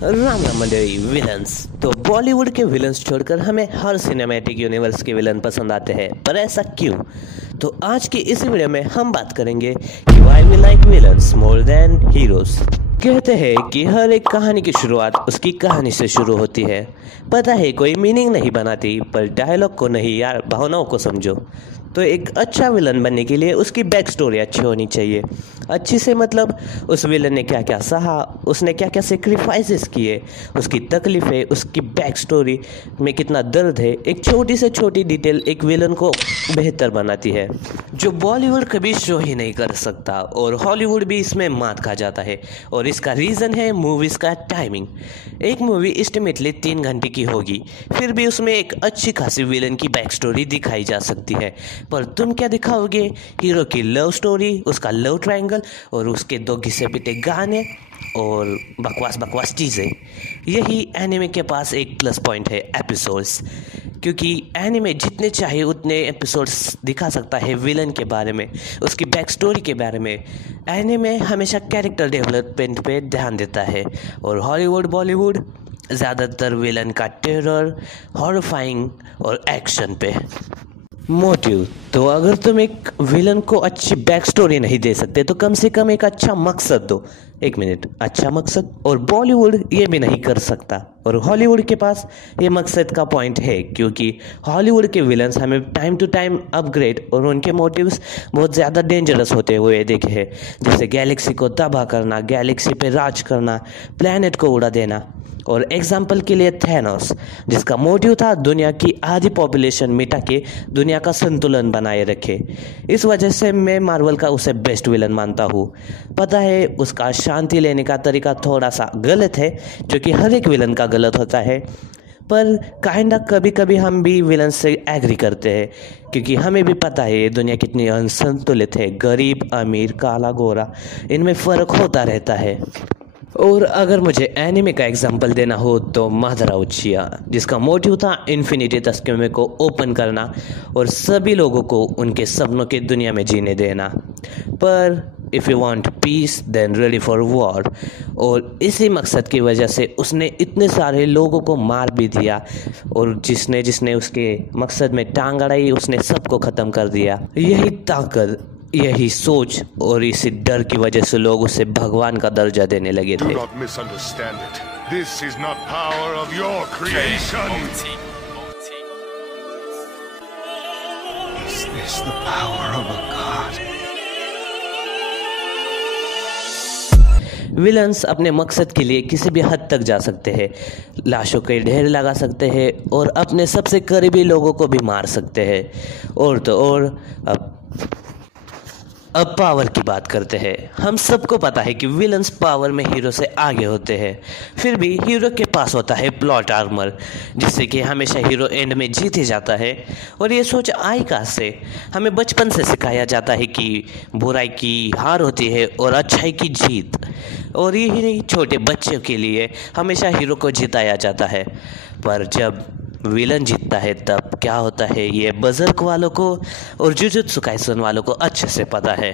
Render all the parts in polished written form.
राम राम मंडली। विलन्स तो बॉलीवुड के विलन्स छोड़कर हमें हर सिनेमैटिक यूनिवर्स के विलन पसंद आते हैं, पर ऐसा क्यों? तो आज की इस वीडियो में हम बात करेंगे कि why we like villains more than heroes. कहते हैं कि हर एक कहानी की शुरुआत उसकी कहानी से शुरू होती है। पता है कोई मीनिंग नहीं बनाती, पर डायलॉग को नहीं यार, भावनाओं को समझो। तो एक अच्छा विलन बनने के लिए उसकी बैक स्टोरी अच्छी होनी चाहिए। अच्छी से मतलब उस विलन ने क्या क्या सहा, उसने क्या क्या सेक्रीफाइसेस किए, उसकी तकलीफ़ें, उसकी बैक स्टोरी में कितना दर्द है। एक छोटी से छोटी डिटेल एक विलन को बेहतर बनाती है, जो बॉलीवुड कभी शो ही नहीं कर सकता, और हॉलीवुड भी इसमें मात खा जाता है। और इसका रीज़न है मूवीज़ का टाइमिंग। एक मूवी एस्टिमेटली 3 घंटे की होगी, फिर भी उसमें एक अच्छी खासी विलन की बैक स्टोरी दिखाई जा सकती है, पर तुम क्या दिखाओगे? हीरो की लव स्टोरी, उसका लव ट्रायंगल और उसके 2 घिसे पिटे गाने और बकवास बकवास चीज़ें। यही एनिमे के पास एक प्लस पॉइंट है, एपिसोड्स। क्योंकि एनिमे जितने चाहे उतने एपिसोड्स दिखा सकता है विलन के बारे में, उसकी बैक स्टोरी के बारे में। एनिमे हमेशा कैरेक्टर डेवलपमेंट पे ध्यान देता है, और हॉलीवुड बॉलीवुड ज़्यादातर विलन का टेरर, हॉरिफाइंग और एक्शन पे। मोटिव तो अगर तुम एक विलन को अच्छी बैक स्टोरी नहीं दे सकते तो कम से कम एक अच्छा मकसद दो। एक मिनट, अच्छा मकसद? और बॉलीवुड ये भी नहीं कर सकता, और हॉलीवुड के पास ये मकसद का पॉइंट है, क्योंकि हॉलीवुड के विलन्स हमें टाइम टू टाइम अपग्रेड और उनके मोटिव्स बहुत ज़्यादा डेंजरस होते हुए देखे हैं। जैसे गैलेक्सी को तबाह करना, गैलेक्सी पे राज करना, प्लैनेट को उड़ा देना। और एग्जाम्पल के लिए थैनोस, जिसका मोटिव था दुनिया की आधी पॉपुलेशन मिटा के दुनिया का संतुलन बनाए रखे। इस वजह से मैं मार्वल का उसे बेस्ट विलन मानता हूँ। पता है उसका शांति लेने का तरीका थोड़ा सा गलत है, जो कि हर एक विलन का गलत होता है, पर काइंडा कभी कभी हम भी विलन से एग्री करते हैं, क्योंकि हमें भी पता है ये दुनिया कितनी असंतुलित है। गरीब अमीर, काला गोरा, इनमें फ़र्क होता रहता है। और अगर मुझे एनिमे का एग्जांपल देना हो तो मादरा उचिया, जिसका मोटिव था इन्फिनिटी तस्कमे को ओपन करना और सभी लोगों को उनके सपनों की दुनिया में जीने देना। पर if you want peace then ready for war, और इसी मकसद की वजह से उसने इतने सारे लोगों को मार भी दिया, और जिसने जिसने उसके मकसद में टांग अड़ाई उसने सबको ख़त्म कर दिया। यही ताकत, यही सोच और इसी डर की वजह से लोग उसे भगवान का दर्जा देने लगे थे। विलन्स अपने मकसद के लिए किसी भी हद तक जा सकते हैं, लाशों के ढेर लगा सकते हैं और अपने सबसे करीबी लोगों को भी मार सकते हैं। और तो और अब पावर की बात करते हैं। हम सबको पता है कि विलन्स पावर में हीरो से आगे होते हैं, फिर भी हीरो के पास होता है प्लॉट आर्मर, जिससे कि हमेशा हीरो एंड में जीत ही जाता है। और ये सोच आई कहाँ से? हमें बचपन से सिखाया जाता है कि बुराई की हार होती है और अच्छाई की जीत, और यही नहीं, छोटे बच्चों के लिए हमेशा हीरो को जिताया जाता है। पर जब विलन जीतता है तब क्या होता है, ये बजर्क वालों को और जुजुत्सु काइसन वालों को अच्छे से पता है।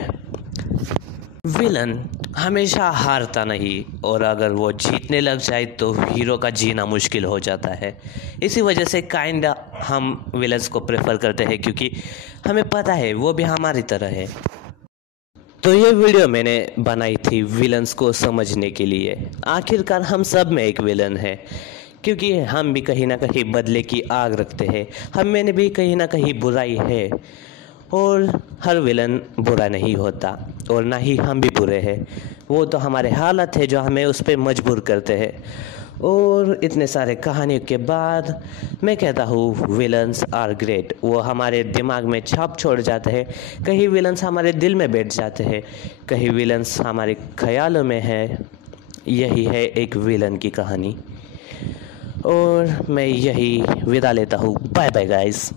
विलन हमेशा हारता नहीं, और अगर वो जीतने लग जाए तो हीरो का जीना मुश्किल हो जाता है। इसी वजह से काइंडा हम विलन्स को प्रेफर करते हैं, क्योंकि हमें पता है वो भी हमारी तरह है। तो ये वीडियो मैंने बनाई थी विलन्स को समझने के लिए। आखिरकार हम सब में एक विलन है, क्योंकि हम भी कहीं ना कहीं बदले की आग रखते हैं। हम में भी कहीं ना कहीं बुराई है, और हर विलन बुरा नहीं होता, और ना ही हम भी बुरे हैं। वो तो हमारे हालत है जो हमें उस पर मजबूर करते हैं। और इतने सारे कहानियों के बाद मैं कहता हूँ विलन्स आर ग्रेट। वो हमारे दिमाग में छाप छोड़ जाते हैं। कहीं विलन्स हमारे दिल में बैठ जाते हैं, कहीं विलन्स हमारे ख्यालों में है। यही है एक विलन की कहानी, और मैं यही विदा लेता हूँ। Bye bye guys.